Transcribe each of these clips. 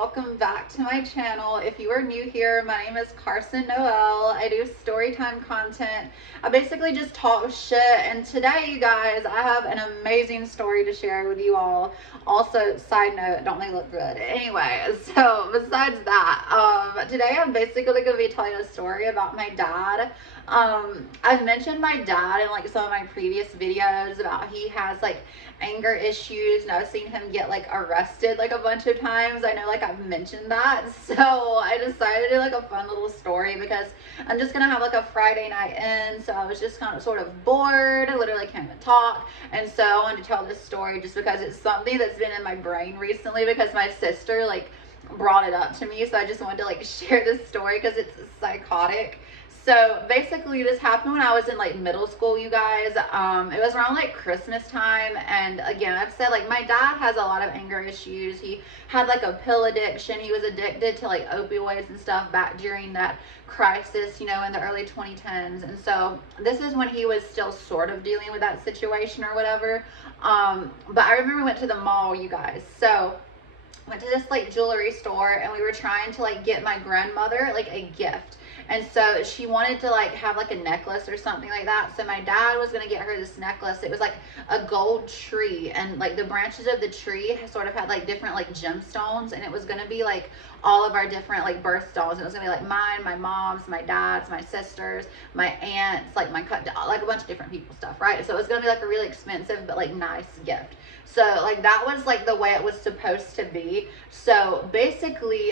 welcome back to my channel. If you are new here, my name is Carson Noel. I do storytime content. I basically just talk shit, and today, you guys, I have an amazing story to share with you all. Also, side note, don't they look good? Anyway, so besides that, today I'm basically going to be telling a story about my dad. I've mentioned my dad in like some of my previous videos about he has like anger issues, and I've seen him get like arrested like a bunch of times. I know like I've mentioned that, so I decided to do like a fun little story because I'm just gonna have like a Friday night in, so I was just kind of sort of bored. I literally can't even talk, and so I wanted to tell this story just because it's something that's been in my brain recently because my sister like brought it up to me, so I just wanted to like share this story because it's psychotic. So basically this happened when I was in like middle school, you guys. It was around like Christmas time, and again, I've said like my dad has a lot of anger issues. He had like a pill addiction. He was addicted to like opioids and stuff back during that crisis, you know, in the early 2010s. And so this is when he was still sort of dealing with that situation or whatever. But I remember we went to the mall, you guys. So went to this like jewelry store, and we were trying to like get my grandmother like a gift. And so she wanted to like have like a necklace or something like that. So my dad was going to get her this necklace. It was like a gold tree, and like the branches of the tree sort of had like different like gemstones, and it was going to be like all of our different like birthstones. It was going to be like mine, my mom's, my dad's, my sister's, my aunt's, like my like a bunch of different people's stuff, right? So it was going to be like a really expensive but like nice gift. So like that was like the way it was supposed to be. So basically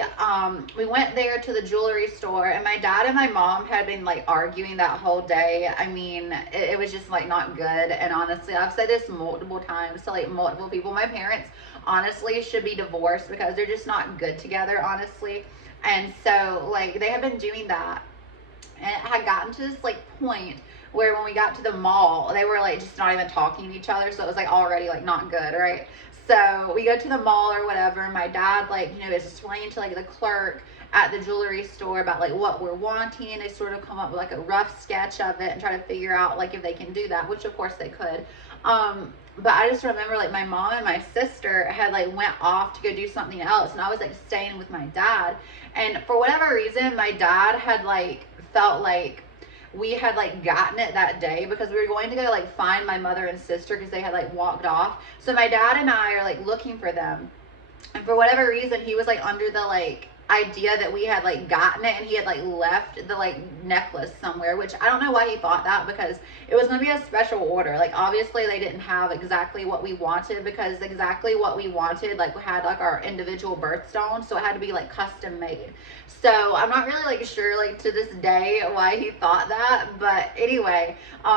we went there to the jewelry store, and my dad and my mom had been like arguing that whole day. I mean, it was just like not good. And honestly, I've said this multiple times to like multiple people. My parents honestly should be divorced because they're just not good together, honestly. And so like they had been doing that, and it had gotten to this like point where when we got to the mall, they were like just not even talking to each other. So it was like already like not good, right? So we go to the mall or whatever, and my dad like, you know, is explaining to like the clerk at the jewelry store about like what we're wanting. They sort of come up with like a rough sketch of it and try to figure out like if they can do that, which of course they could. But I just remember like my mom and my sister had like went off to go do something else, and I was like staying with my dad. And for whatever reason, my dad had like felt like we had like gotten it that day because we were going to go like find my mother and sister because they had like walked off. So my dad and I are like looking for them, and for whatever reason he was like under the like idea that we had like gotten it, and he had like left the like necklace somewhere, which I don't know why he thought that because it was going to be a special order. Like obviously they didn't have exactly what we wanted because exactly what we wanted like had like our individual birthstones, so it had to be like custom made. So I'm not really like sure like to this day why he thought that, but anyway,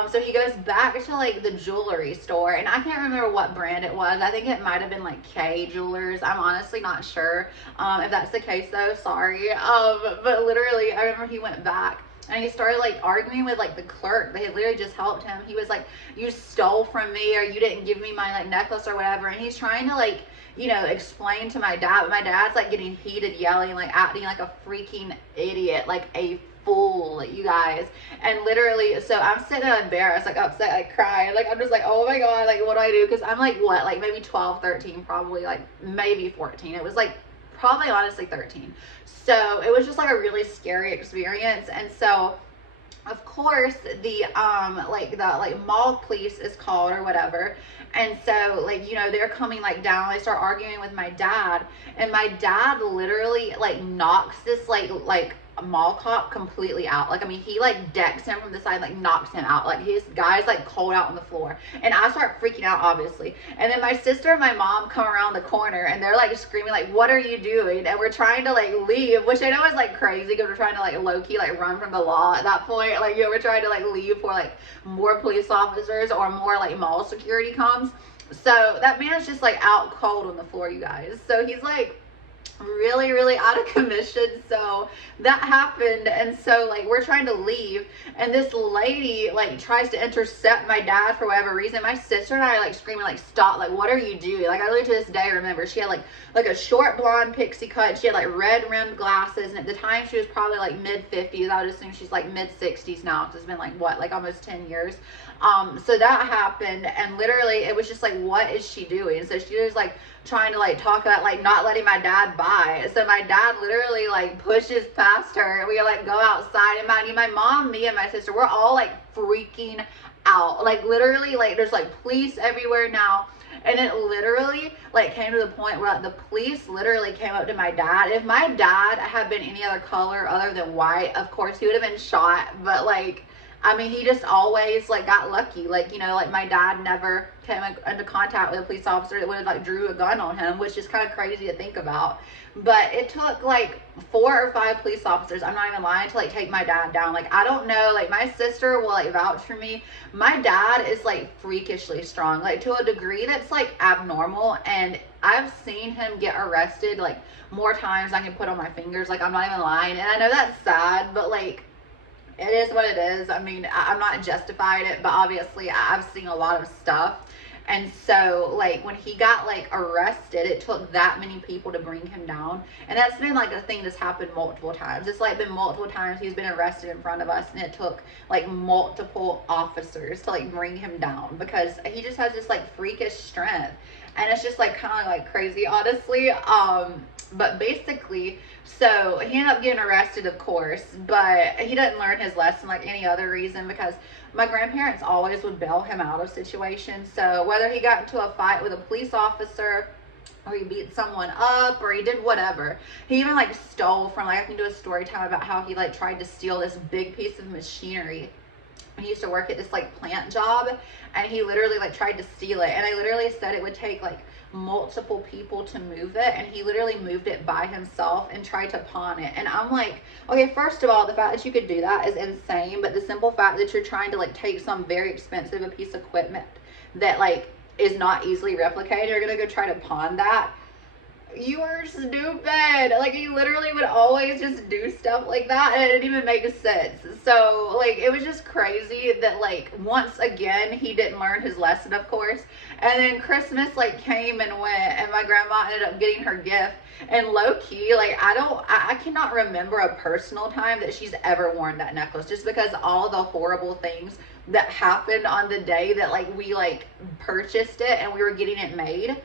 so he goes back to like the jewelry store, and I can't remember what brand it was. I think it might have been like K Jewelers. I'm honestly not sure. If that's the case though, sorry. But literally I remember he went back and he started like arguing with like the clerk. They had literally just helped him. He was like, you stole from me, or you didn't give me my like necklace or whatever. And he's trying to like, you know, explain to my dad, but my dad's like getting heated, yelling, like acting like a freaking idiot, like a fool, you guys. And literally, so I'm sitting there embarrassed, like upset, like crying, like I'm just like, oh my god, like what do I do? Because I'm like what, like maybe 12, 13, probably like maybe 14. It was like probably honestly 13. So it was just like a really scary experience. And so of course the mall police is called or whatever, and so like, you know, they're coming like down. They start arguing with my dad, and my dad literally like knocks this like mall cop completely out. Like, I mean, he like decks him from the side, like knocks him out. Like his guy's like cold out on the floor, and I start freaking out obviously. And then my sister and my mom come around the corner, and they're like screaming like, what are you doing? And we're trying to like leave, which I know is like crazy because we're trying to like low-key like run from the law at that point. Like, you know, we're trying to like leave before like more police officers or more like mall security comes. So that man's just like out cold on the floor, you guys. So he's like really out of commission. So that happened, and so like we're trying to leave, and this lady like tries to intercept my dad for whatever reason. My sister and I are like screaming like, stop, like what are you doing? Like I literally to this day remember she had like a short blonde pixie cut. She had like red rimmed glasses, and at the time she was probably like mid-50s. I would assume she's like mid-60s now because it's been like what, like almost 10 years. So that happened, and literally it was just like, what is she doing? So she was like trying to like talk about like not letting my dad buy outside. So my dad literally like pushes past her and we like go outside, and mind you, my mom, me and my sister, we're all like freaking out. Like literally, like there's like police everywhere now. And it literally like came to the point where like, the police literally came up to my dad. If my dad had been any other color other than white, of course he would have been shot. But like, I mean, he just always like got lucky. Like, you know, like my dad never came into contact with a police officer that would have like drew a gun on him, which is kind of crazy to think about. But it took like 4 or 5 police officers, I'm not even lying, to like take my dad down. Like, I don't know, like my sister will like vouch for me. My dad is like freakishly strong, like to a degree that's like abnormal. And I've seen him get arrested like more times than I can put on my fingers. Like, I'm not even lying. And I know that's sad, but like, it is what it is. I mean, I'm not justifying it, but obviously I've seen a lot of stuff. And so like when he got like arrested, it took that many people to bring him down. And that's been like a thing that's happened multiple times. It's like been multiple times he's been arrested in front of us, and it took like multiple officers to like bring him down, because he just has this like freakish strength. And it's just like kind of like crazy, honestly. But basically, so he ended up getting arrested, of course, but he didn't learn his lesson like any other reason, because my grandparents always would bail him out of situations. So whether he got into a fight with a police officer, or he beat someone up, or he did whatever. He even like stole from, like, I can do a story time about how he like tried to steal this big piece of machinery. He used to work at this like plant job, and he literally like tried to steal it. And I literally said it would take like multiple people to move it, and he literally moved it by himself and tried to pawn it. And I'm like, okay, first of all, the fact that you could do that is insane, but the simple fact that you're trying to like take some very expensive piece of equipment that like is not easily replicated, you're gonna go try to pawn that, you are stupid. Like, he literally would always just do stuff like that, and it didn't even make sense. So like, it was just crazy that like once again he didn't learn his lesson, of course. And then Christmas like came and went, and my grandma ended up getting her gift. And low-key, like I cannot remember a personal time that she's ever worn that necklace, just because all the horrible things that happened on the day that like we like purchased it and we were getting it made.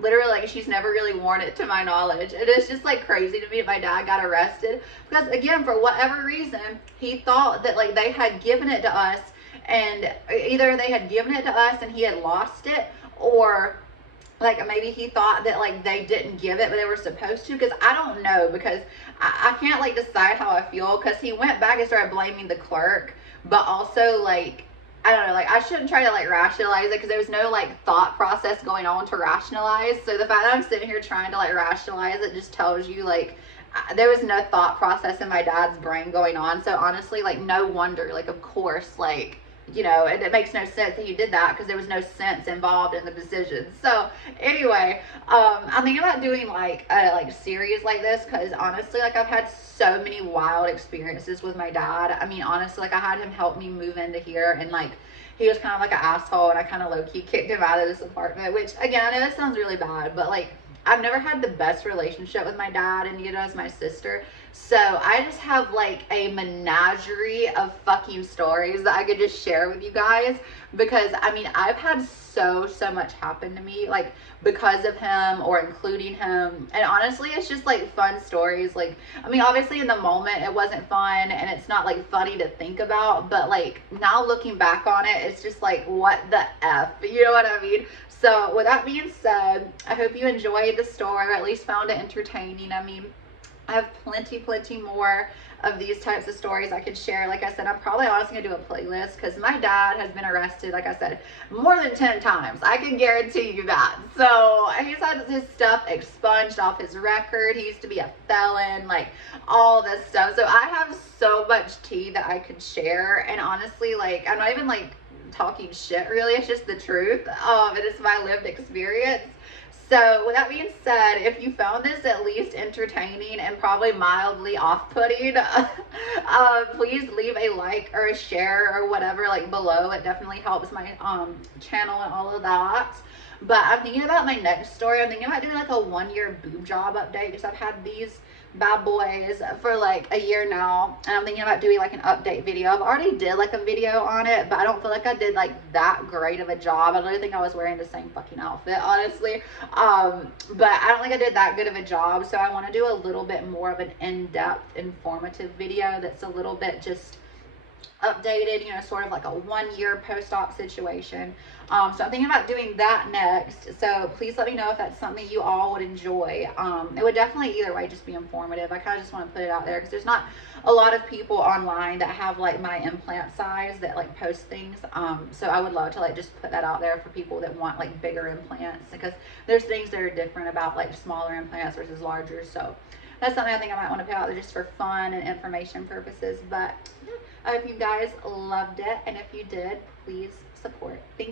Literally, like, she's never really worn it to my knowledge. And it's just like crazy to me that my dad got arrested, because again, for whatever reason, he thought that like they had given it to us, and either they had given it to us and he had lost it, or like maybe he thought that like they didn't give it but they were supposed to, because I don't know, because I can't like decide how I feel, because he went back and started blaming the clerk, but also like, I don't know, like I shouldn't try to like rationalize it, because there's no like thought process going on to rationalize. So the fact that I'm sitting here trying to like rationalize it just tells you like there was no thought process in my dad's brain going on. So honestly, like, no wonder, like, of course, like, you know, it makes no sense that he did that, because there was no sense involved in the decision. So anyway, I'm thinking about doing like a series like this, because honestly, like, I've had so many wild experiences with my dad. I mean, honestly, like, I had him help me move into here, and like, he was kind of like an asshole, and I kind of low-key kicked him out of this apartment, which again, I know that sounds really bad, but like, I've never had the best relationship with my dad, and neither has my sister. So I just have like a menagerie of fucking stories that I could just share with you guys, because I mean, I've had so much happen to me, like, because of him or including him. And honestly, it's just like fun stories. Like, I mean, obviously in the moment it wasn't fun, and it's not like funny to think about, but like now looking back on it, it's just like, what the F, you know what I mean? So with that being said, I hope you enjoyed the story, or at least found it entertaining. I mean, I have plenty more of these types of stories I could share. Like I said, I'm probably honestly gonna do a playlist, because my dad has been arrested, like I said, more than 10 times. I can guarantee you that. So he's had his stuff expunged off his record. He used to be a felon, like all this stuff. So I have so much tea that I could share. And honestly, like, I'm not even like talking shit, really. It's just the truth. It is my lived experience. So with that being said, if you found this at least entertaining and probably mildly off-putting, please leave a like or a share or whatever, like, below. It definitely helps my channel and all of that. But I'm thinking about my next story. I'm thinking about doing like a 1-year boob job update, because I've had these bad boys for like a year now, and I'm thinking about doing like an update video. I've already did like a video on it, but I don't feel like I did like that great of a job. I literally think I was wearing the same fucking outfit, honestly. But I don't think I did that good of a job, so I want to do a little bit more of an in-depth, informative video that's a little bit just updated, you know, sort of like a 1-year post-op situation. So I'm thinking about doing that next. So please let me know if that's something you all would enjoy. It would definitely either way just be informative. I kind of just want to put it out there because there's not a lot of people online that have like my implant size that like post things. So I would love to like just put that out there for people that want like bigger implants, because there's things that are different about like smaller implants versus larger. So that's something I think I might want to put out there just for fun and information purposes. But yeah, I hope you guys loved it, and if you did, please support. Thank